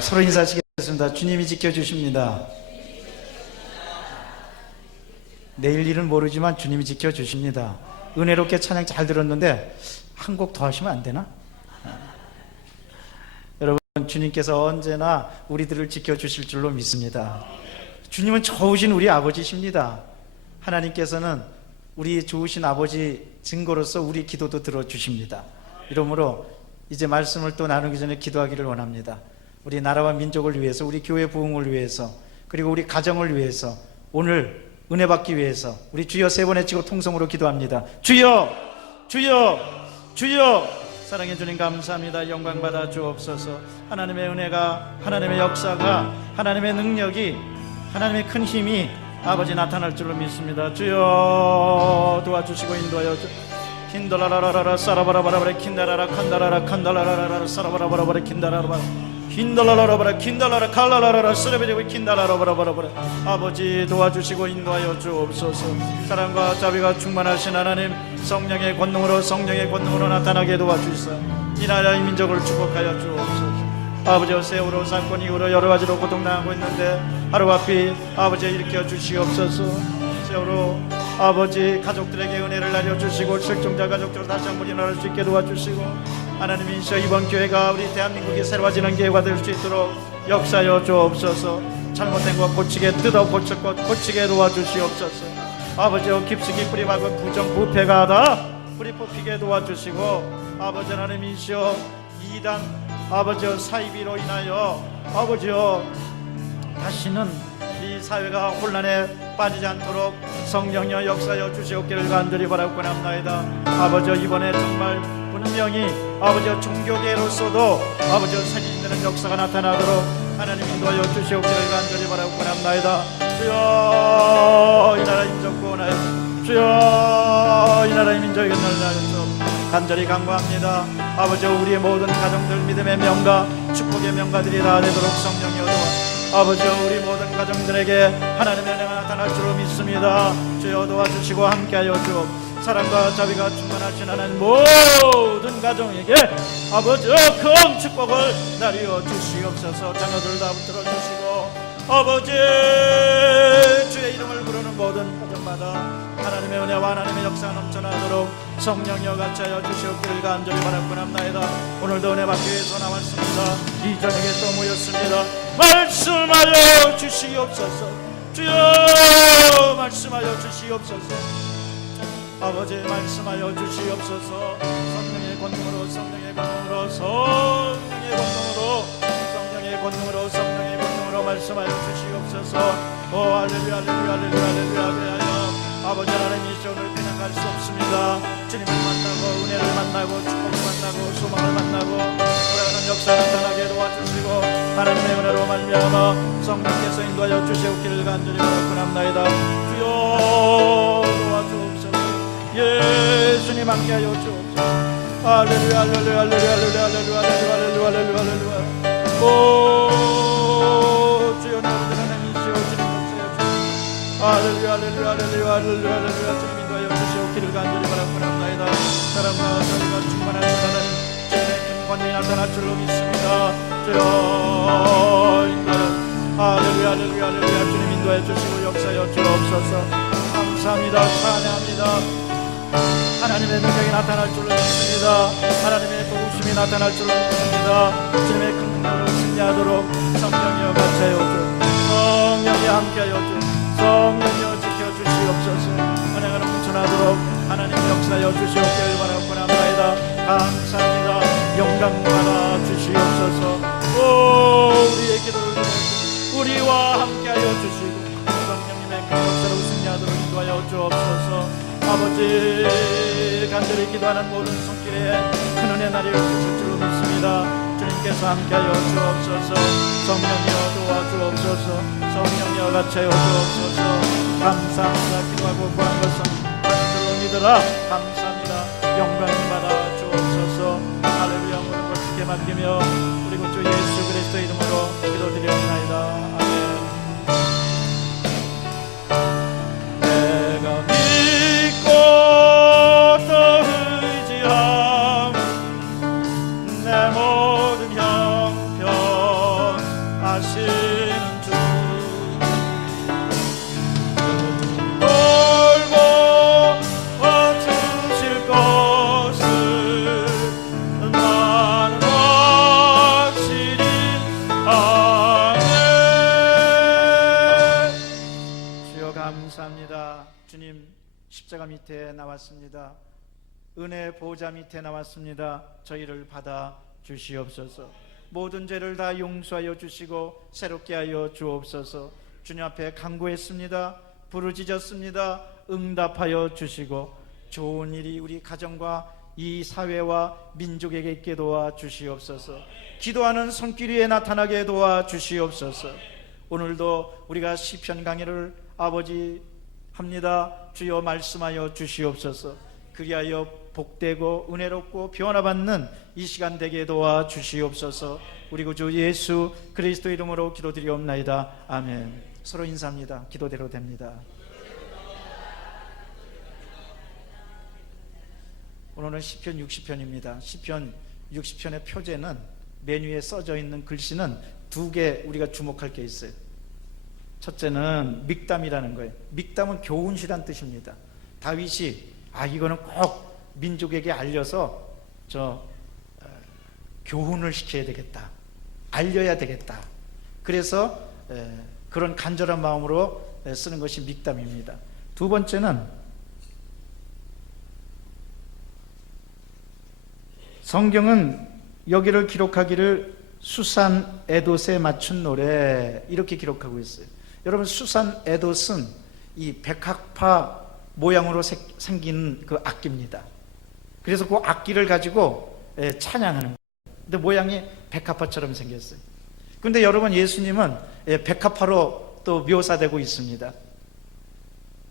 서로 인사하시겠습니다. 주님이 지켜주십니다. 내일 일은 모르지만 주님이 지켜주십니다. 은혜롭게 찬양 잘 들었는데 한 곡 더 하시면 안 되나? 여러분, 주님께서 언제나 우리들을 지켜주실 줄로 믿습니다. 주님은 좋으신 우리 아버지십니다. 하나님께서는 우리 좋으신 아버지 증거로서 우리 기도도 들어주십니다. 이러므로 이제 말씀을 또 나누기 전에 기도하기를 원합니다. 우리 나라와 민족을 위해서, 우리 교회 부흥을 위해서, 그리고 우리 가정을 위해서, 오늘 은혜 받기 위해서 우리 주여 세 번 외치고 통성으로 기도합니다. 주여, 주여, 주여. 사랑해 주님 감사합니다. 영광 받아 주옵소서. 하나님의 은혜가, 하나님의 역사가, 하나님의 능력이, 하나님의 큰 힘이 아버지 나타날 줄로 믿습니다. 주여 도와주시고 인도하여 킨달라라라라 사라바라바라바라 킨다라라 칸다라라 칸달라라라라 사라바라바라바라 킨다라라바 킨달라라라바라 킨달라라 칼라라라라 쓰레베리고 킨달라라바라바라바라 아버지 도와주시고 인도하여 주옵소서. 사랑과 자비가 충만하신 하나님, 성령의 권능으로 나타나게 도와주시사 이 나라의 민족을 축복하여 주옵소서. 아버지, 세월호 사건 이후로 여러 가지로 고통당하고 있는데 하루아피 아버지 일으켜 주시옵소서. 세월호 아버지 가족들에게 은혜를 내려주시고 실종자 가족들 다시 한번 일어날 수 있게 도와주시고, 하나님이시여 이번 교회가 우리 대한민국이 새로워지는 교회가 될 수 있도록 역사여 주옵소서. 잘못된 것 고치게, 뜯어 고칠 것 고치게 도와주시옵소서. 아버지여 깊숙이 뿌리 박은 부정 부패가 다 뿌리 뽑히게 도와주시고, 아버지 하나님이시여 이단 아버지여 사이비로 인하여 아버지여 다시는 이 사회가 혼란에 빠지지 않도록 성령여 역사여 주시옵기를 간절히 바라고 합나이다. 아버지여 이번에 정말 분명히 아버지여 종교계로서도 아버지여 살인되는 역사가 나타나도록 하나님 인도하여 주시옵기를 간절히 바라고 합나이다. 주여 이 나라 민족 구원하여 주여 이 나라의 민족에게 날라하여 간절히 간구합니다. 아버지, 우리의 모든 가정들 믿음의 명가, 축복의 명가들이 다 되도록 성령이여 도와 아버지, 우리 모든 가정들에게 하나님의 은혜가 나타날 줄로 믿습니다. 주여 도와주시고 함께하여 주옵. 사랑과 자비가 충만하신 하나님 모든 가정에게 아버지 큰 축복을 나리어 주시옵소서. 자녀들 다 붙들어 주시고 아버지, 주의 이름을 부르는 모든 가정마다 하나님의 은혜와 하나님의 역사가 넘쳐나도록 성령여 같이 하여 주시옵기를 간절히 바라고 합나이다. 오늘도 은혜 받기 위해서 나왔습니다. 이 저녁에 또 모였습니다. 말씀하여 주시옵소서. 주여 말씀하여 주시옵소서. 아버지 말씀하여 주시옵소서. 성령의 권능으로 성령의 권능으로 말씀하여 주시옵소서. 오 할렐루야 할렐루야 할렐루야 할렐루야 할렐루야. 아버지 하나님이시 오늘 그냥 갈 수 없습니다. 주님을 만나고 은혜를 만나고 축복을 만나고 소망을 만나고 돌아가는 역사 나타나게 도와주시고 하나님의 은혜로 말미암아 성령께서 인도하여 주시옵기를 간절히 바라옵나이다. 주여 도와주옵소서. 예수님 함께하여 주옵소서. 할렐루야 할렐루야 할렐루야 할렐루야 할렐루야 할렐루야 할렐루야 할렐루야. 오 주여 아버지 하나님이시여 주님 역사여 주옵소서. 할렐루야 할렐루야 할렐루야 할렐루야 할렐루야. 주님 인도하여 주시옵기를 간절히 바라옵나이다. 사랑과 자비가 충만한 하나님, 주님의 큰 권능이 나타날 줄로 믿습니다. 주여 인도하여 할렐루야 할렐루야 할렐루야. 주님 인도하여 주시고 역사여 주옵소서. 감사합니다. 찬양합니다. 하나님의 능력이 나타날 줄로 믿습니다. 하나님의 도우심이 나타날 줄로 믿습니다. 주님의 큰 능력으로 승리하도록 성령이여 같이 하여 주. 성령이 함께하여 주. 성령이여 지켜주시옵소서. 은혜가 넘쳐나도록 하나님 역사여 주시옵기를 바라고 합니다. 감사합니다. 영광 받아 주시옵소서. 오 우리의 기도를 들어주시고 우리와 함께하여 주시고 성령님의 큰 역사로 승리하도록 인도하여 주옵소서. 아버지, 간절히 기도하는 모든 손길에 큰 은혜 나리를 주실 줄로 믿습니다. 주님께서 함께하여 주옵소서. 성령이여 도와주옵소서. 성령이여 같이 하여 주옵소서. 감사합니다. 기도하고 구한 것은 하나님으로 믿으라. 감사합니다. 영광을 받아 주옵소서. 할렐루야. 모든 것 주께 맡기며 우리 구 주 예수 그리스도 이름으로 기도드리옵나이다. 하시는 주 주실 것을 나는 확실히 아네. 주여 감사합니다. 주님 십자가 밑에 나왔습니다. 은혜 보좌 밑에 나왔습니다. 저희를 받아 주시옵소서. 모든 죄를 다 용서하여 주시고 새롭게 하여 주옵소서. 주님 앞에 간구했습니다. 부르짖었습니다. 응답하여 주시고 좋은 일이 우리 가정과 이 사회와 민족에게 있게 도와 주시옵소서. 기도하는 손길 위에 나타나게 도와 주시옵소서. 오늘도 우리가 시편 강의를 아버지 합니다. 주여 말씀하여 주시옵소서. 그리하여 복되고 은혜롭고 변화받는 이 시간 되게 도와 주시옵소서. 우리 구주 예수 그리스도 이름으로 기도드리옵나이다. 아멘. 서로 인사합니다. 기도대로 됩니다. 오늘은 시편 60편입니다. 시편 60편의 표제는 메뉴에 써져 있는 글씨는 두 개 우리가 주목할 게 있어요. 첫째는 믹담이라는 거예요. 믹담은 교훈시란 뜻입니다. 다윗이 이거는 꼭 민족에게 알려서 교훈을 시켜야 되겠다, 알려야 되겠다. 그래서 그런 간절한 마음으로 쓰는 것이 믹담입니다. 두 번째는 성경은 여기를 기록하기를 수산 에돛에 맞춘 노래 이렇게 기록하고 있어요. 여러분, 수산 에돛은 이 백합화 모양으로 생긴 그 악기입니다. 그래서 그 악기를 가지고 찬양하는 거예요. 근데 모양이 백합화처럼 생겼어요. 근데 여러분, 예수님은 백합화로 또 묘사되고 있습니다.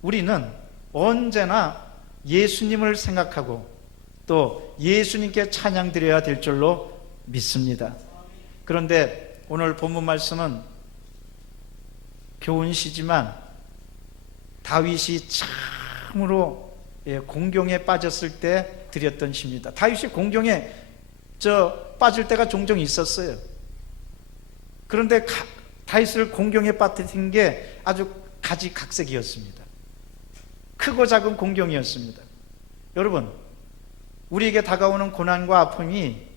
우리는 언제나 예수님을 생각하고 또 예수님께 찬양 드려야 될 줄로 믿습니다. 그런데 오늘 본문 말씀은 교훈시지만 다윗이 참으로 공경에 빠졌을 때 드렸던 시입니다. 다윗이 공경에 빠질 때가 종종 있었어요. 그런데 다윗을 공경에 빠뜨린 게 아주 가지각색이었습니다. 크고 작은 공경이었습니다. 여러분, 우리에게 다가오는 고난과 아픔이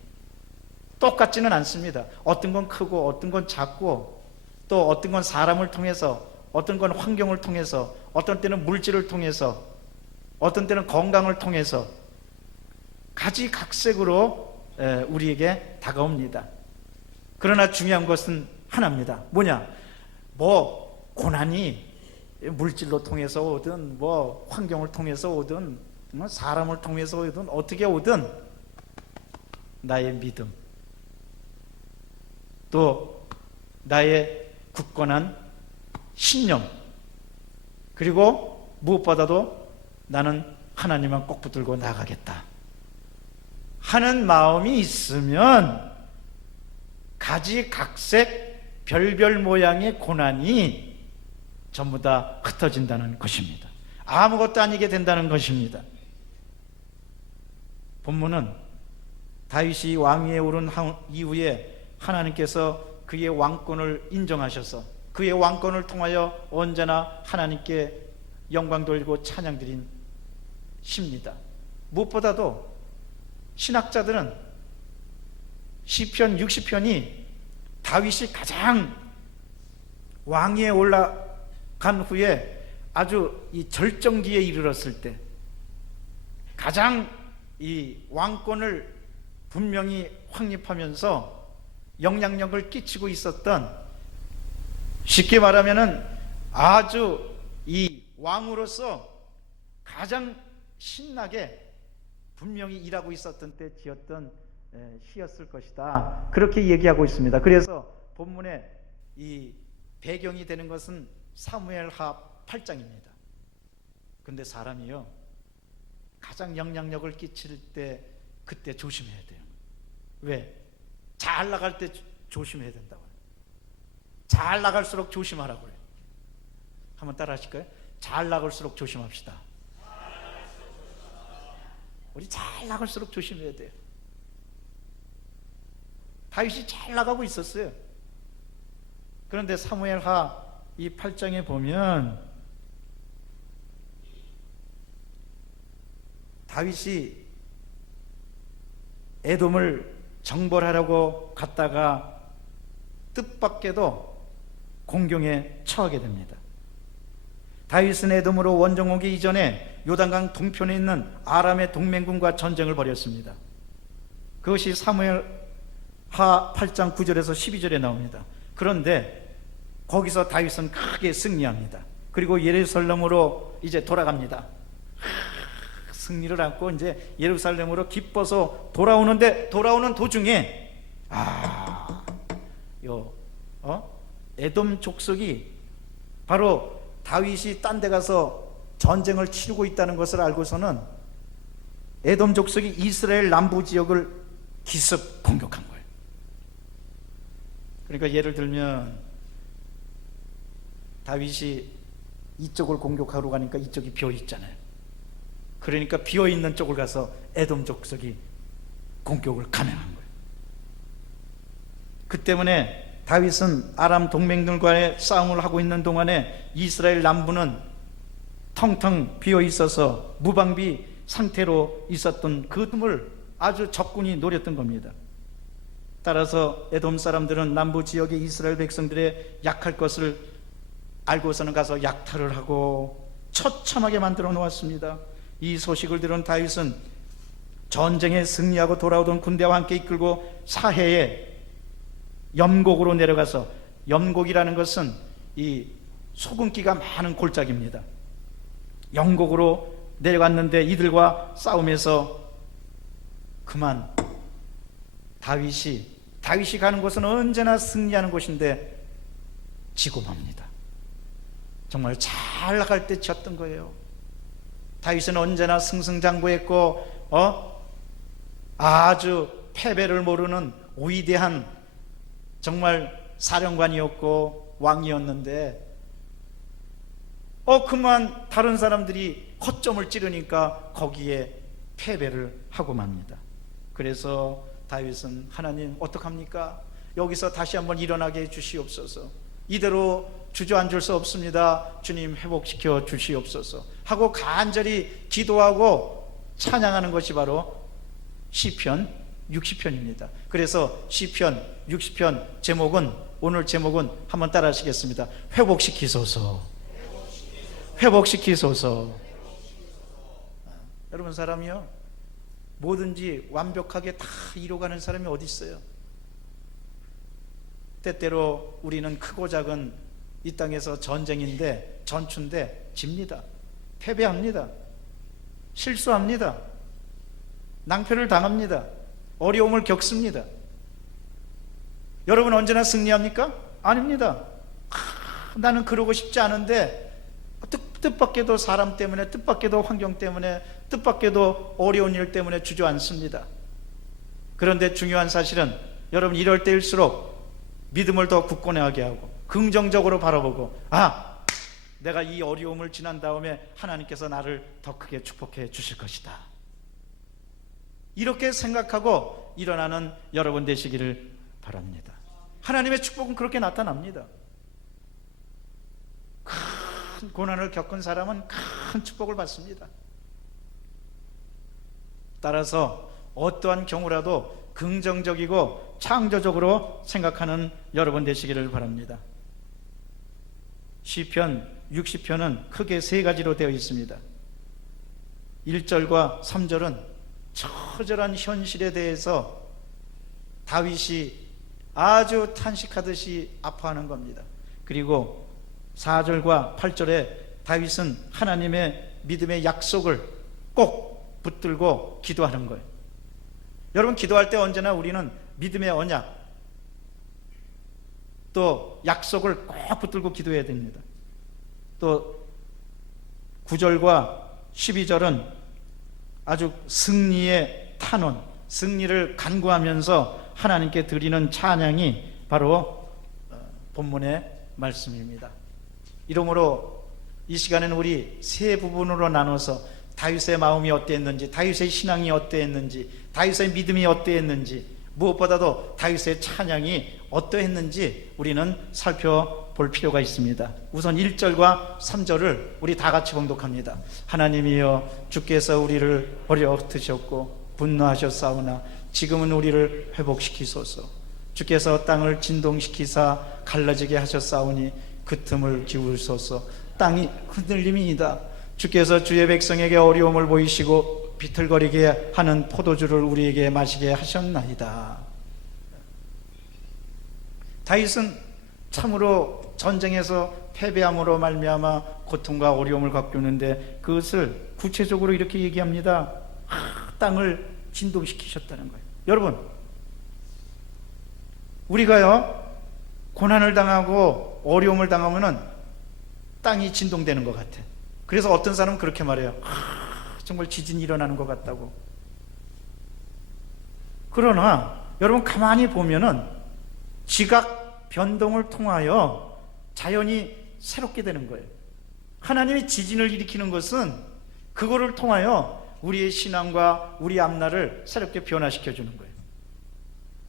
똑같지는 않습니다. 어떤 건 크고 어떤 건 작고 또 어떤 건 사람을 통해서, 어떤 건 환경을 통해서, 어떤 때는 물질을 통해서, 어떤 때는 건강을 통해서 가지각색으로 우리에게 다가옵니다. 그러나 중요한 것은 하나입니다. 뭐냐? 고난이 물질로 통해서 오든 환경을 통해서 오든 사람을 통해서 오든 어떻게 오든 나의 믿음, 또 나의 굳건한 신념, 그리고 무엇보다도 나는 하나님만 꼭 붙들고 나가겠다 하는 마음이 있으면 가지각색 별별 모양의 고난이 전부 다 흩어진다는 것입니다. 아무것도 아니게 된다는 것입니다. 본문은 다윗이 왕위에 오른 이후에 하나님께서 그의 왕권을 인정하셔서 그의 왕권을 통하여 언제나 하나님께 영광 돌리고 찬양 드린 시입니다. 무엇보다도 신학자들은 시편 60편이 다윗이 가장 왕위에 올라간 후에 아주 이 절정기에 이르렀을 때 가장 이 왕권을 분명히 확립하면서 영향력을 끼치고 있었던, 쉽게 말하면은 아주 이 왕으로서 가장 신나게 분명히 일하고 있었던 때 지었던 시였을 것이다, 그렇게 얘기하고 있습니다. 그래서 본문에 이 배경이 되는 것은 사무엘하 8장입니다. 근데 사람이요, 가장 영향력을 끼칠 때 그때 조심해야 돼요. 왜? 잘 나갈 때 조심해야 된다고. 잘 나갈수록 조심하라고 그래요. 한번 따라 하실까요? 잘 나갈수록 조심합시다. 우리 잘 나갈수록 조심해야 돼요. 다윗이 잘 나가고 있었어요. 그런데 사무엘하 이 8장에 보면 다윗이 에돔을 정벌하려고 갔다가 뜻밖에도 공경에 처하게 됩니다. 다윗은 에돔으로 원정 오기 이전에 요단강 동편에 있는 아람의 동맹군과 전쟁을 벌였습니다. 그것이 사무엘하 8장 9절에서 12절에 나옵니다. 그런데 거기서 다윗은 크게 승리합니다. 그리고 예루살렘으로 이제 돌아갑니다. 승리를 안고 이제 예루살렘으로 기뻐서 돌아오는데, 돌아오는 도중에 에돔 족속이 바로 다윗이 딴 데 가서 전쟁을 치르고 있다는 것을 알고서는 에돔 족속이 이스라엘 남부 지역을 기습 공격한 거예요. 그러니까 예를 들면 다윗이 이쪽을 공격하러 가니까 이쪽이 비어 있잖아요. 그러니까 비어 있는 쪽을 가서 에돔 족속이 공격을 감행한 거예요. 그 때문에 다윗은 아람 동맹들과의 싸움을 하고 있는 동안에 이스라엘 남부는 텅텅 비어 있어서 무방비 상태로 있었던 그 틈을 아주 적군이 노렸던 겁니다. 따라서 에돔 사람들은 남부 지역의 이스라엘 백성들의 약할 것을 알고서는 가서 약탈을 하고 처참하게 만들어 놓았습니다. 이 소식을 들은 다윗은 전쟁에 승리하고 돌아오던 군대와 함께 이끌고 사해에 염곡으로 내려가서, 염곡이라는 것은 이 소금기가 많은 골짜기입니다. 염곡으로 내려갔는데 이들과 싸움에서 그만 다윗이 가는 곳은 언제나 승리하는 곳인데 지고 맙니다. 정말 잘 나갈 때 졌던 거예요. 다윗은 언제나 승승장구했고 아주 패배를 모르는 위대한 정말 사령관이었고 왕이었는데 그만 다른 사람들이 허점을 찌르니까 거기에 패배를 하고 맙니다. 그래서 다윗은 하나님 어떡합니까? 여기서 다시 한번 일어나게 해주시옵소서. 이대로 주저앉을 수 없습니다. 주님 회복시켜 주시옵소서 하고 간절히 기도하고 찬양하는 것이 바로 시편 60편입니다. 그래서 시편 60편 제목은, 오늘 제목은 한번 따라 하시겠습니다. 회복시키소서. 회복시키소서. 여러분, 사람이요 뭐든지 완벽하게 다 이뤄가는 사람이 어디 있어요? 때때로 우리는 크고 작은 이 땅에서 전쟁인데, 전투인데 집니다. 패배합니다. 실수합니다. 낭패를 당합니다. 어려움을 겪습니다. 여러분 언제나 승리합니까? 아닙니다. 나는 그러고 싶지 않은데 뜻밖에도 사람 때문에, 뜻밖에도 환경 때문에, 뜻밖에도 어려운 일 때문에 주저앉습니다. 그런데 중요한 사실은 여러분, 이럴 때일수록 믿음을 더 굳건하게 하고 긍정적으로 바라보고, 내가 이 어려움을 지난 다음에 하나님께서 나를 더 크게 축복해 주실 것이다, 이렇게 생각하고 일어나는 여러분 되시기를 바랍니다. 하나님의 축복은 그렇게 나타납니다. 큰 고난을 겪은 사람은 큰 축복을 받습니다. 따라서 어떠한 경우라도 긍정적이고 창조적으로 생각하는 여러분 되시기를 바랍니다. 시편 60편은 크게 세 가지로 되어 있습니다. 1절과 3절은 처절한 현실에 대해서 다윗이 아주 탄식하듯이 아파하는 겁니다. 그리고 4절과 8절에 다윗은 하나님의 믿음의 약속을 꼭 붙들고 기도하는 거예요. 여러분, 기도할 때 언제나 우리는 믿음의 언약, 또 약속을 꼭 붙들고 기도해야 됩니다. 또 9절과 12절은 아주 승리의 탄원, 승리를 간구하면서 하나님께 드리는 찬양이 바로 본문의 말씀입니다. 이러므로 이 시간에는 우리 세 부분으로 나눠서 다윗의 마음이 어땠는지, 다윗의 신앙이 어땠는지, 다윗의 믿음이 어땠는지, 무엇보다도 다윗의 찬양이 어떠했는지 우리는 살펴볼 필요가 있습니다. 우선 1절과 3절을 우리 다 같이 봉독합니다. 하나님이여 주께서 우리를 어려뜨셨고 분노하셨사오나 지금은 우리를 회복시키소서. 주께서 땅을 진동시키사 갈라지게 하셨사오니 그 틈을 기울소서. 땅이 흔들림이니이다. 주께서 주의 백성에게 어려움을 보이시고 비틀거리게 하는 포도주를 우리에게 마시게 하셨나이다. 다윗은 참으로 전쟁에서 패배함으로 말미암아 고통과 어려움을 겪고 있는데 그것을 구체적으로 이렇게 얘기합니다. 땅을 진동시키셨다는 거예요. 여러분, 우리가요 고난을 당하고 어려움을 당하면은 땅이 진동되는 것 같아. 그래서 어떤 사람은 그렇게 말해요. 정말 지진이 일어나는 것 같다고. 그러나 여러분 가만히 보면은 지각 변동을 통하여 자연이 새롭게 되는 거예요. 하나님이 지진을 일으키는 것은 그거를 통하여 우리의 신앙과 우리 앞날을 새롭게 변화시켜 주는 거예요.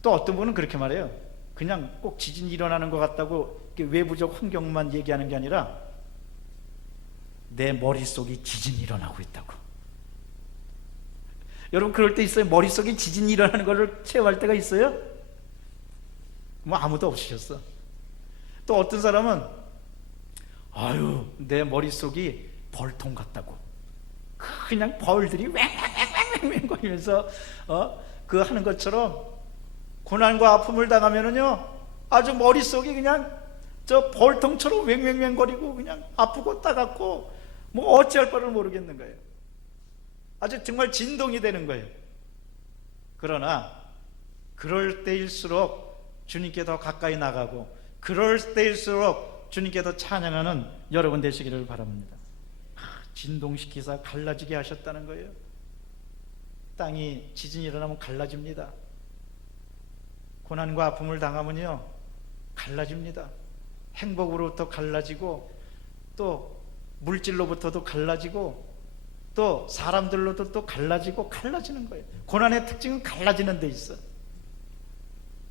또 어떤 분은 그렇게 말해요. 그냥 꼭 지진이 일어나는 것 같다고 외부적 환경만 얘기하는 게 아니라 내 머릿속이 지진이 일어나고 있다고. 여러분 그럴 때 있어요? 머릿속에 지진이 일어나는 것을 체험할 때가 있어요? 뭐 아무도 없으셨어. 또 어떤 사람은 아유 내 머릿속이 벌통 같다고. 그냥 벌들이 왱왱왱왱 거리면서 그 하는 것처럼 고난과 아픔을 당하면은요 아주 머릿속이 그냥 저 벌통처럼 왱왱왱거리고 그냥 아프고 따갑고 뭐 어찌할 바를 모르겠는 거예요. 아주 정말 진동이 되는 거예요. 그러나 그럴 때일수록 주님께 더 가까이 나가고 그럴 때일수록 주님께 더 찬양하는 여러분 되시기를 바랍니다. 진동시키사 갈라지게 하셨다는 거예요. 땅이 지진이 일어나면 갈라집니다. 고난과 아픔을 당하면요 갈라집니다. 행복으로부터 갈라지고 또 물질로부터도 갈라지고 또 사람들로도 또 갈라지고 갈라지는 거예요. 고난의 특징은 갈라지는 데 있어.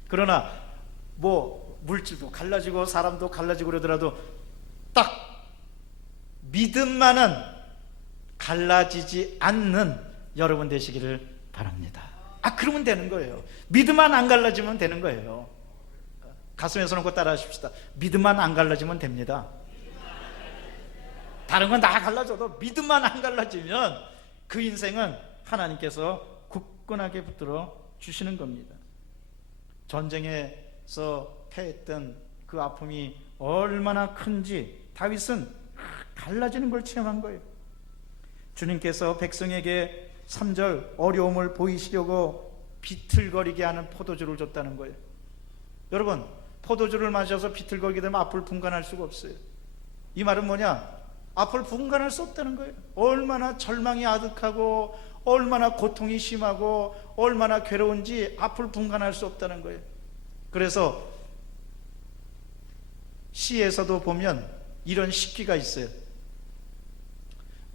그러나 뭐 물질도 갈라지고 사람도 갈라지고 그러더라도 딱 믿음만은 갈라지지 않는 여러분 되시기를 바랍니다. 그러면 되는 거예요. 믿음만 안 갈라지면 되는 거예요. 가슴에 손 얹고 따라 하십시다. 믿음만 안 갈라지면 됩니다. 다른 건 다 갈라져도 믿음만 안 갈라지면 그 인생은 하나님께서 굳건하게 붙들어 주시는 겁니다. 전쟁에서 패했던 그 아픔이 얼마나 큰지 다윗은 갈라지는 걸 체험한 거예요. 주님께서 백성에게 3절 어려움을 보이시려고 비틀거리게 하는 포도주를 줬다는 거예요. 여러분 포도주를 마셔서 비틀거리게 되면 앞을 분간할 수가 없어요. 이 말은 뭐냐? 앞을 분간할 수 없다는 거예요. 얼마나 절망이 아득하고 얼마나 고통이 심하고 얼마나 괴로운지 앞을 분간할 수 없다는 거예요. 그래서 시에서도 보면 이런 시기가 있어요.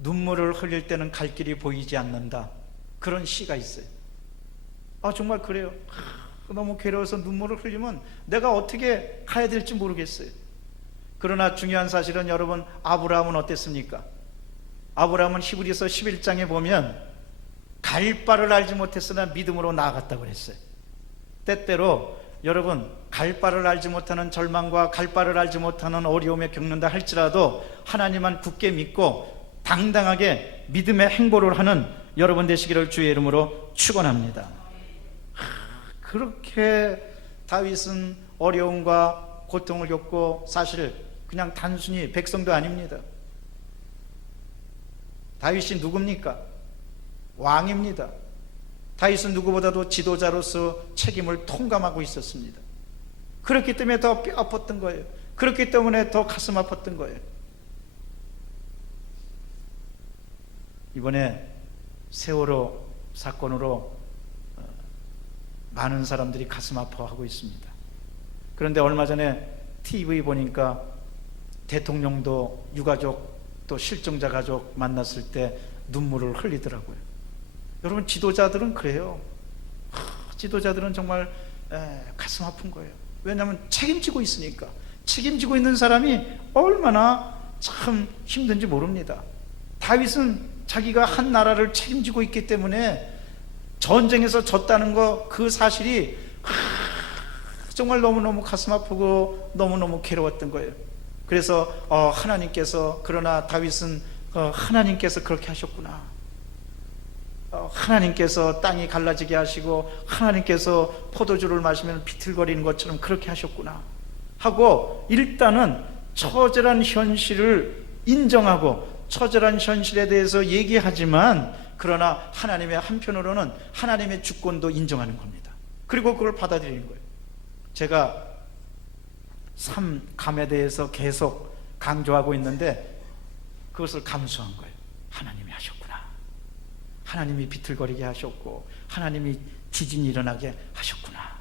눈물을 흘릴 때는 갈 길이 보이지 않는다. 그런 시가 있어요. 정말 그래요. 너무 괴로워서 눈물을 흘리면 내가 어떻게 가야 될지 모르겠어요. 그러나 중요한 사실은 여러분 아브라함은 어땠습니까? 아브라함은 히브리서 11장에 보면 갈 바를 알지 못했으나 믿음으로 나아갔다고 그랬어요. 때때로 여러분 갈 바를 알지 못하는 절망과 갈 바를 알지 못하는 어려움에 겪는다 할지라도 하나님만 굳게 믿고 당당하게 믿음의 행보를 하는 여러분 되시기를 주의 이름으로 축원합니다. 그렇게 다윗은 어려움과 고통을 겪고 사실 그냥 단순히 백성도 아닙니다. 다윗이 누굽니까? 왕입니다. 다윗은 누구보다도 지도자로서 책임을 통감하고 있었습니다. 그렇기 때문에 더 뼈 아팠던 거예요. 그렇기 때문에 더 가슴 아팠던 거예요. 이번에 세월호 사건으로 많은 사람들이 가슴 아파하고 있습니다. 그런데 얼마 전에 TV 보니까 대통령도 유가족 또 실종자 가족 만났을 때 눈물을 흘리더라고요. 여러분 지도자들은 그래요. 지도자들은 정말 가슴 아픈 거예요. 왜냐하면 책임지고 있으니까. 책임지고 있는 사람이 얼마나 참 힘든지 모릅니다. 다윗은 자기가 한 나라를 책임지고 있기 때문에 전쟁에서 졌다는 그 사실이 정말 너무너무 가슴 아프고 너무너무 괴로웠던 거예요. 그래서 하나님께서, 그러나 다윗은 하나님께서 그렇게 하셨구나, 하나님께서 땅이 갈라지게 하시고 하나님께서 포도주를 마시면 비틀거리는 것처럼 그렇게 하셨구나 하고, 일단은 처절한 현실을 인정하고 처절한 현실에 대해서 얘기하지만, 그러나 하나님의 한편으로는 하나님의 주권도 인정하는 겁니다. 그리고 그걸 받아들이는 거예요. 제가 삼감에 대해서 계속 강조하고 있는데 그것을 감수한 거예요. 하나님이 하셨구나. 하나님이 비틀거리게 하셨고 하나님이 지진이 일어나게 하셨구나.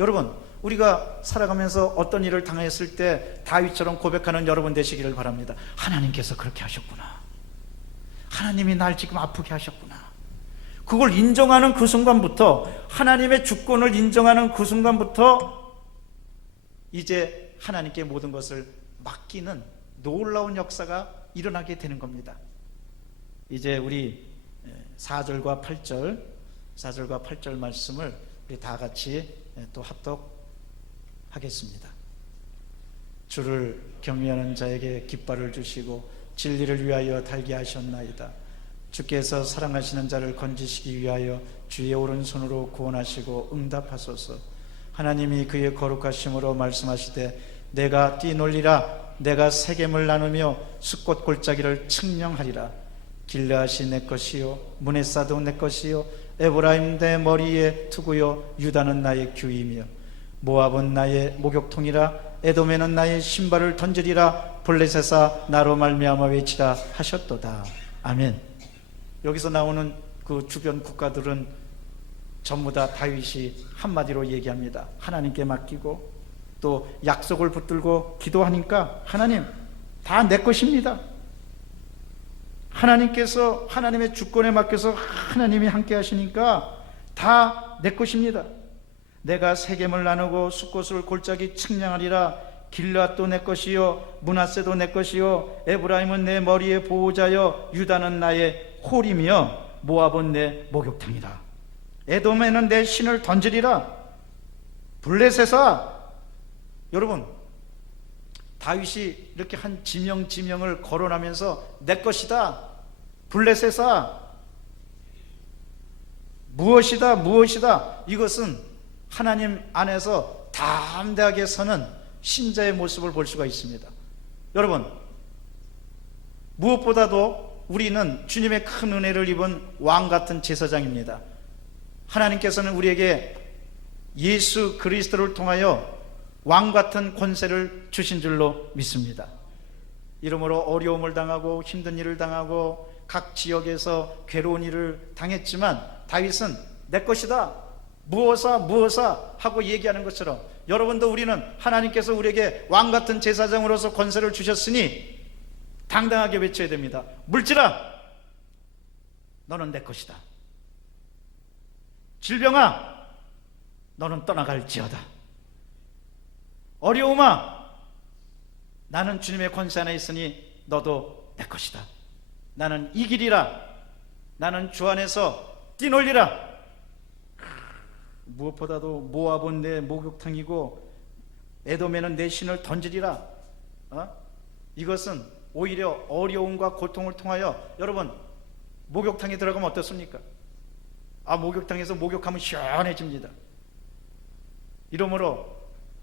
여러분, 우리가 살아가면서 어떤 일을 당했을 때 다윗처럼 고백하는 여러분 되시기를 바랍니다. 하나님께서 그렇게 하셨구나. 하나님이 날 지금 아프게 하셨구나. 그걸 인정하는 그 순간부터, 하나님의 주권을 인정하는 그 순간부터 이제 하나님께 모든 것을 맡기는 놀라운 역사가 일어나게 되는 겁니다. 이제 우리 4절과 8절 말씀을 우리 다 같이 또 합독하겠습니다. 주를 경외하는 자에게 깃발을 주시고 진리를 위하여 달게 하셨나이다. 주께서 사랑하시는 자를 건지시기 위하여 주의 오른손으로 구원하시고 응답하소서. 하나님이 그의 거룩하심으로 말씀하시되 내가 뛰놀리라. 내가 세겜을 나누며 숫꽃 골짜기를 측량하리라. 길르앗이 내 것이요 문에사도 내 것이요 에브라임 내 머리에 투구요 유다는 나의 규이며 모압은 나의 목욕통이라. 에돔에는 나의 신발을 던지리라. 블레셋아 나로 말미암아 외치라 하셨도다. 아멘. 여기서 나오는 그 주변 국가들은 전부 다 다윗이 한마디로 얘기합니다. 하나님께 맡기고 또 약속을 붙들고 기도하니까 하나님 다 내 것입니다. 하나님께서 하나님의 주권에 맡겨서 하나님이 함께 하시니까 다 내 것입니다. 내가 세겜을 나누고 숫곳을 골짜기 측량하리라. 길르앗도 내 것이요 므낫세도 내 것이요 에브라임은 내 머리의 보호자여 유다는 나의 홀이며 모압은 내 목욕탕이라. 에돔에는 내 신을 던지리라. 블레셋아. 여러분, 다윗이 이렇게 한 지명을 거론하면서 내 것이다, 블레셋아, 무엇이다, 이것은 하나님 안에서 담대하게 서는 신자의 모습을 볼 수가 있습니다. 여러분, 무엇보다도 우리는 주님의 큰 은혜를 입은 왕같은 제사장입니다. 하나님께서는 우리에게 예수 그리스도를 통하여 왕같은 권세를 주신 줄로 믿습니다. 이러므로 어려움을 당하고 힘든 일을 당하고 각 지역에서 괴로운 일을 당했지만 다윗은 내 것이다, 무엇아 하고 얘기하는 것처럼, 여러분도 우리는 하나님께서 우리에게 왕같은 제사장으로서 권세를 주셨으니 당당하게 외쳐야 됩니다. 물질아, 너는 내 것이다. 질병아, 너는 떠나갈지어다. 어려움아, 나는 주님의 권세 안에 있으니 너도 내 것이다. 나는 이기리라. 나는 주 안에서 뛰놀리라. 무엇보다도 모압은 내 목욕탕이고 에돔에는 내 신을 던지리라. 이것은 오히려 어려움과 고통을 통하여, 여러분, 목욕탕에 들어가면 어떻습니까? 목욕탕에서 목욕하면 시원해집니다. 이러므로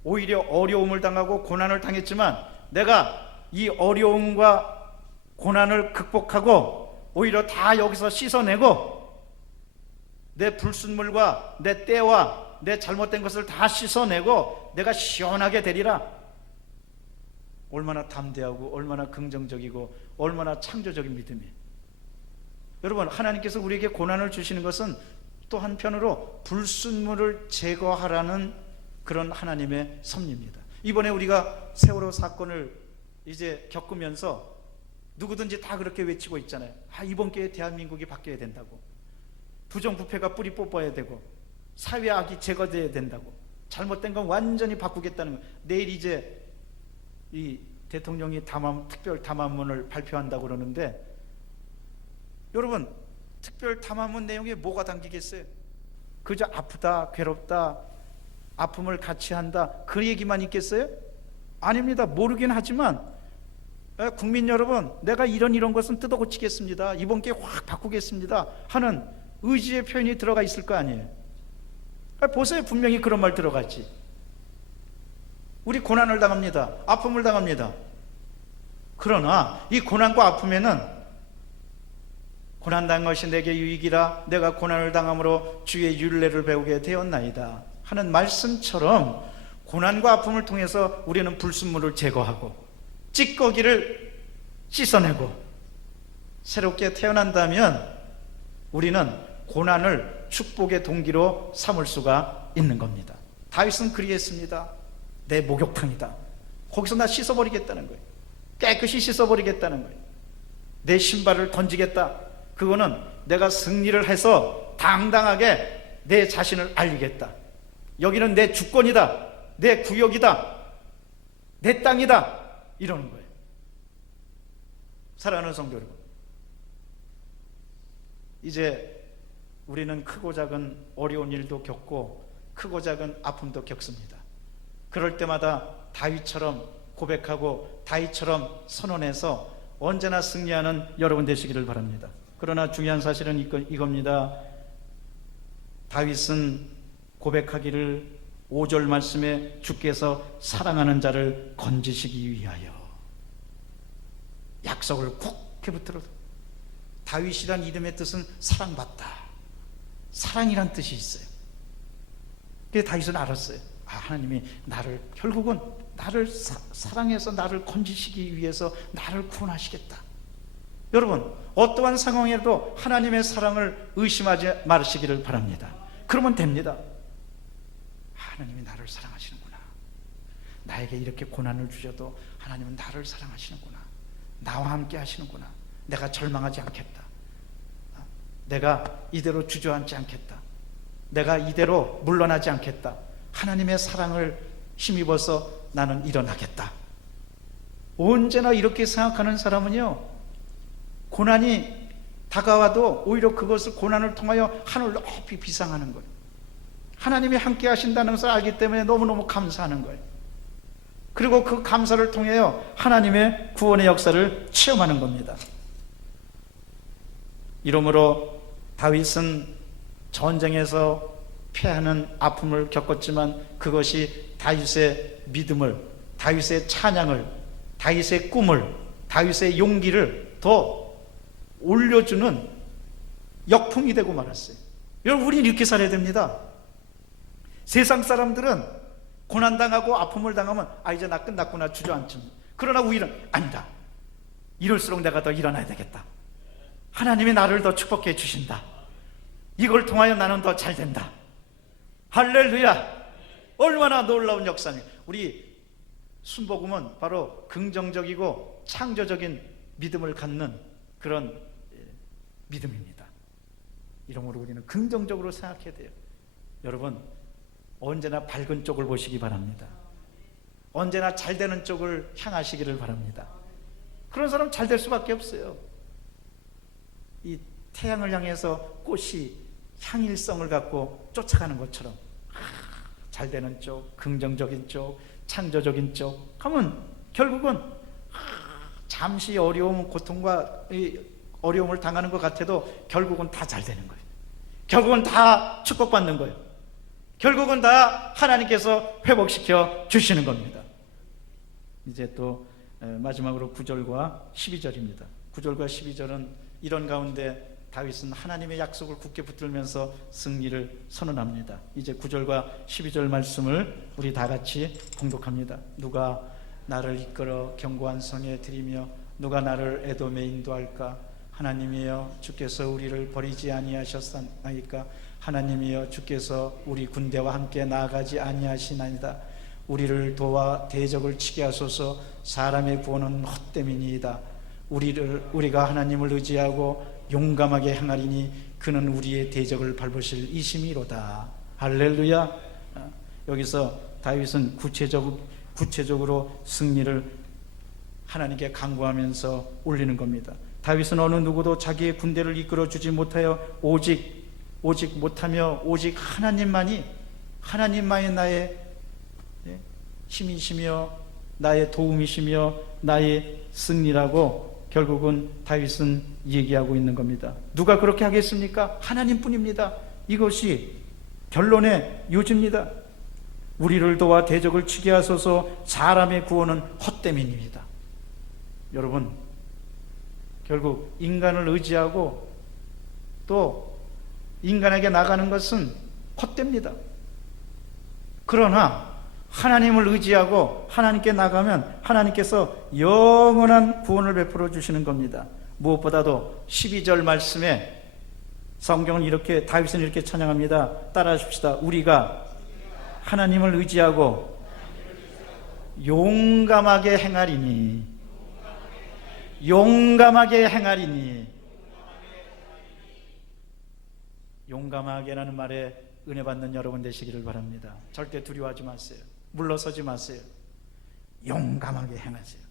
오히려 어려움을 당하고 고난을 당했지만 내가 이 어려움과 고난을 극복하고 오히려 다 여기서 씻어내고 내 불순물과 내 때와 내 잘못된 것을 다 씻어내고 내가 시원하게 되리라. 얼마나 담대하고 얼마나 긍정적이고 얼마나 창조적인 믿음이에요. 여러분, 하나님께서 우리에게 고난을 주시는 것은 또 한편으로 불순물을 제거하라는 그런 하나님의 섭리입니다. 이번에 우리가 세월호 사건을 이제 겪으면서 누구든지 다 그렇게 외치고 있잖아요. 이번 기회에 대한민국이 바뀌어야 된다고, 부정부패가 뿌리 뽑아야 되고, 사회 악이 제거돼야 된다고. 잘못된 건 완전히 바꾸겠다는 거예요. 내일 이제 이 대통령이 특별 담화문을 발표한다고 그러는데, 여러분, 특별 담화문 내용에 뭐가 담기겠어요? 그저 아프다, 괴롭다, 아픔을 같이 한다, 그 얘기만 있겠어요? 아닙니다. 모르긴 하지만 국민 여러분, 내가 이런 것은 뜯어 고치겠습니다, 이번 기회에 확 바꾸겠습니다 하는 의지의 표현이 들어가 있을 거 아니에요. 보세요. 분명히 그런 말 들어갔지. 우리 고난을 당합니다. 아픔을 당합니다. 그러나 이 고난과 아픔에는 고난당한 것이 내게 유익이라 내가 고난을 당함으로 주의 율례를 배우게 되었나이다 하는 말씀처럼, 고난과 아픔을 통해서 우리는 불순물을 제거하고 찌꺼기를 씻어내고 새롭게 태어난다면 우리는 고난을 축복의 동기로 삼을 수가 있는 겁니다. 다윗은 그리했습니다. 내 목욕탕이다. 거기서 나 씻어버리겠다는 거예요. 깨끗이 씻어버리겠다는 거예요. 내 신발을 던지겠다. 그거는 내가 승리를 해서 당당하게 내 자신을 알리겠다. 여기는 내 주권이다, 내 구역이다, 내 땅이다, 이러는 거예요. 사랑하는 성도 여러분, 이제 우리는 크고 작은 어려운 일도 겪고 크고 작은 아픔도 겪습니다. 그럴 때마다 다윗처럼 고백하고 다윗처럼 선언해서 언제나 승리하는 여러분 되시기를 바랍니다. 그러나 중요한 사실은 이겁니다. 다윗은 고백하기를 5절 말씀에 주께서 사랑하는 자를 건지시기 위하여, 약속을 굳게 붙들어도. 다윗이란 이름의 뜻은 사랑받다, 사랑이란 뜻이 있어요. 그래서 다윗은 알았어요. 하나님이 결국은 나를 사랑해서 나를 건지시기 위해서 나를 구원하시겠다. 여러분, 어떠한 상황에도 하나님의 사랑을 의심하지 마시기를 바랍니다. 그러면 됩니다. 하나님이 나를 사랑하시는구나. 나에게 이렇게 고난을 주셔도 하나님은 나를 사랑하시는구나. 나와 함께 하시는구나. 내가 절망하지 않겠다. 내가 이대로 주저앉지 않겠다. 내가 이대로 물러나지 않겠다. 하나님의 사랑을 힘입어서 나는 일어나겠다. 언제나 이렇게 생각하는 사람은요, 고난이 다가와도 오히려 그것을, 고난을 통하여 하늘 높이 비상하는 거예요. 하나님이 함께 하신다는 것을 알기 때문에 너무너무 감사하는 거예요. 그리고 그 감사를 통하여 하나님의 구원의 역사를 체험하는 겁니다. 이러므로 다윗은 전쟁에서 패하는 아픔을 겪었지만 그것이 다윗의 믿음을, 다윗의 찬양을, 다윗의 꿈을, 다윗의 용기를 더 올려주는 역풍이 되고 말았어요. 여러분, 우리는 이렇게 살아야 됩니다. 세상 사람들은 고난당하고 아픔을 당하면 이제 나 끝났구나 주저앉습니다. 그러나 우리는 아니다. 이럴수록 내가 더 일어나야 되겠다. 하나님이 나를 더 축복해 주신다. 이걸 통하여 나는 더 잘 된다. 할렐루야. 얼마나 놀라운 역사입니까. 우리 순복음은 바로 긍정적이고 창조적인 믿음을 갖는 그런 믿음입니다. 이러므로 우리는 긍정적으로 생각해야 돼요. 여러분, 언제나 밝은 쪽을 보시기 바랍니다. 언제나 잘 되는 쪽을 향하시기를 바랍니다. 그런 사람 잘 될 수밖에 없어요. 이 태양을 향해서 꽃이 향일성을 갖고 쫓아가는 것처럼 잘 되는 쪽, 긍정적인 쪽, 창조적인 쪽 하면 결국은 잠시 어려움, 고통과 어려움을 당하는 것 같아도 결국은 다 잘 되는 거예요. 결국은 다 축복받는 거예요. 결국은 다 하나님께서 회복시켜 주시는 겁니다. 이제 또 마지막으로 9절과 12절입니다. 9절과 12절은 이런 가운데 다윗은 하나님의 약속을 굳게 붙들면서 승리를 선언합니다. 이제 9절과 12절 말씀을 우리 다 같이 봉독합니다. 누가 나를 이끌어 견고한 성에 들이며 누가 나를 에돔에 인도할까? 하나님이여 주께서 우리를 버리지 아니하셨나이까? 하나님이여 주께서 우리 군대와 함께 나아가지 아니하시나이다. 우리를 도와 대적을 치게 하소서. 사람의 구원은 헛됨이니이다. 우리가 하나님을 의지하고 용감하게 행하리니 그는 우리의 대적을 밟으실 이심이로다. 할렐루야. 여기서 다윗은 구체적으로 승리를 하나님께 간구하면서 올리는 겁니다. 다윗은 어느 누구도 자기의 군대를 이끌어 주지 못하여 오직 하나님만이 나의 힘이시며 나의 도움이시며 나의 승리라고 결국은 다윗은 얘기하고 있는 겁니다. 누가 그렇게 하겠습니까? 하나님뿐입니다. 이것이 결론의 요지입니다. 우리를 도와 대적을 치게 하소서. 사람의 구원은 헛됨입니다. 여러분, 결국 인간을 의지하고 또 인간에게 나가는 것은 헛됩니다. 그러나 하나님을 의지하고 하나님께 나가면 하나님께서 영원한 구원을 베풀어 주시는 겁니다. 무엇보다도 12절 말씀에 성경은 이렇게, 다윗은 이렇게 찬양합니다. 따라하십시다. 우리가 하나님을 의지하고 용감하게 행하리니, 용감하게 행하리니. 용감하게라는 말에 은혜 받는 여러분 되시기를 바랍니다. 절대 두려워하지 마세요. 물러서지 마세요. 용감하게 행하세요.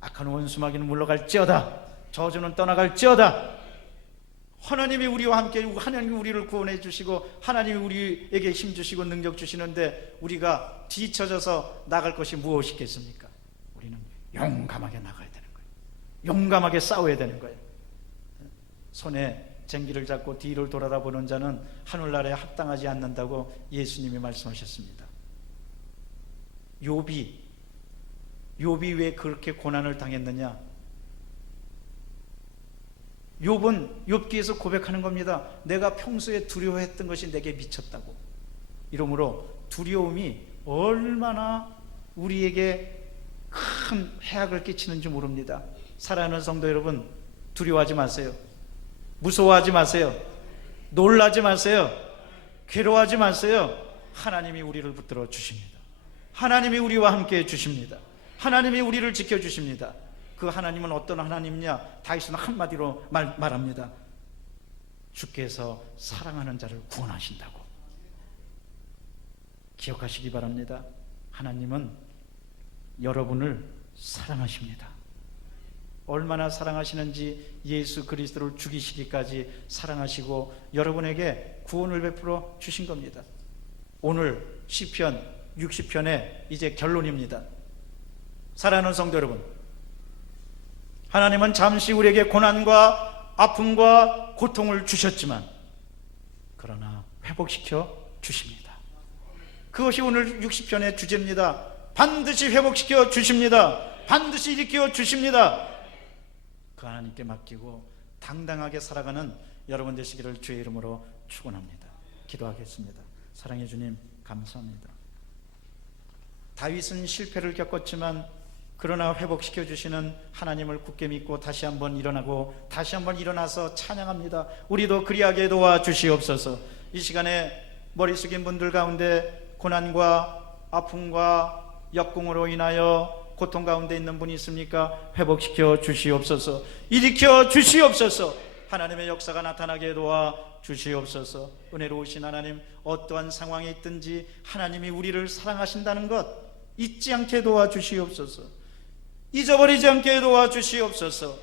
악한 원수마귀는 물러갈지어다, 저주는 떠나갈지어다. 하나님이 우리와 함께, 하나님이 우리를 구원해 주시고 하나님이 우리에게 힘 주시고 능력 주시는데 우리가 뒤처져서 나갈 것이 무엇이겠습니까? 우리는 용감하게 나가야 되는 거예요. 용감하게 싸워야 되는 거예요. 손에 쟁기를 잡고 뒤를 돌아다보는 자는 하늘나라에 합당하지 않는다고 예수님이 말씀하셨습니다. 욥이 왜 그렇게 고난을 당했느냐? 욥은 욥기에서 고백하는 겁니다. 내가 평소에 두려워했던 것이 내게 미쳤다고. 이러므로 두려움이 얼마나 우리에게 큰 해악을 끼치는지 모릅니다. 사랑하는 성도 여러분, 두려워하지 마세요. 무서워하지 마세요. 놀라지 마세요. 괴로워하지 마세요. 하나님이 우리를 붙들어 주십니다. 하나님이 우리와 함께 해 주십니다. 하나님이 우리를 지켜주십니다. 그 하나님은 어떤 하나님이냐? 다윗은 한마디로 말합니다. 주께서 사랑하는 자를 구원하신다고. 기억하시기 바랍니다. 하나님은 여러분을 사랑하십니다. 얼마나 사랑하시는지 예수 그리스도를 죽이시기까지 사랑하시고 여러분에게 구원을 베풀어 주신 겁니다. 오늘 시편 60편의 이제 결론입니다. 사랑하는 성도 여러분, 하나님은 잠시 우리에게 고난과 아픔과 고통을 주셨지만 그러나 회복시켜 주십니다. 그것이 오늘 60편의 주제입니다. 반드시 회복시켜 주십니다. 반드시 일으켜 주십니다. 그 하나님께 맡기고 당당하게 살아가는 여러분 되시기를 주의 이름으로 축원합니다. 기도하겠습니다. 사랑해 주님, 감사합니다. 다윗은 실패를 겪었지만 그러나 회복시켜 주시는 하나님을 굳게 믿고 다시 한번 일어나고 다시 한번 일어나서 찬양합니다. 우리도 그리하게 도와주시옵소서. 이 시간에 머리 숙인 분들 가운데 고난과 아픔과 역궁으로 인하여 고통 가운데 있는 분이 있습니까? 회복시켜 주시옵소서. 일으켜 주시옵소서. 하나님의 역사가 나타나게 도와 주시옵소서. 은혜로우신 하나님, 어떠한 상황에 있든지 하나님이 우리를 사랑하신다는 것 잊지 않게 도와 주시옵소서. 잊어버리지 않게 도와 주시옵소서.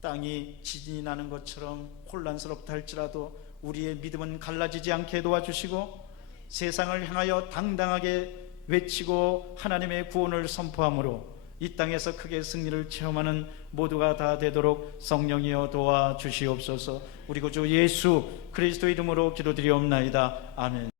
땅이 지진이 나는 것처럼 혼란스럽다 할지라도 우리의 믿음은 갈라지지 않게 도와주시고 세상을 향하여 당당하게 외치고 하나님의 구원을 선포함으로 이 땅에서 크게 승리를 체험하는 모두가 다 되도록 성령이여 도와주시옵소서. 우리 구주 예수 그리스도 이름으로 기도드리옵나이다. 아멘.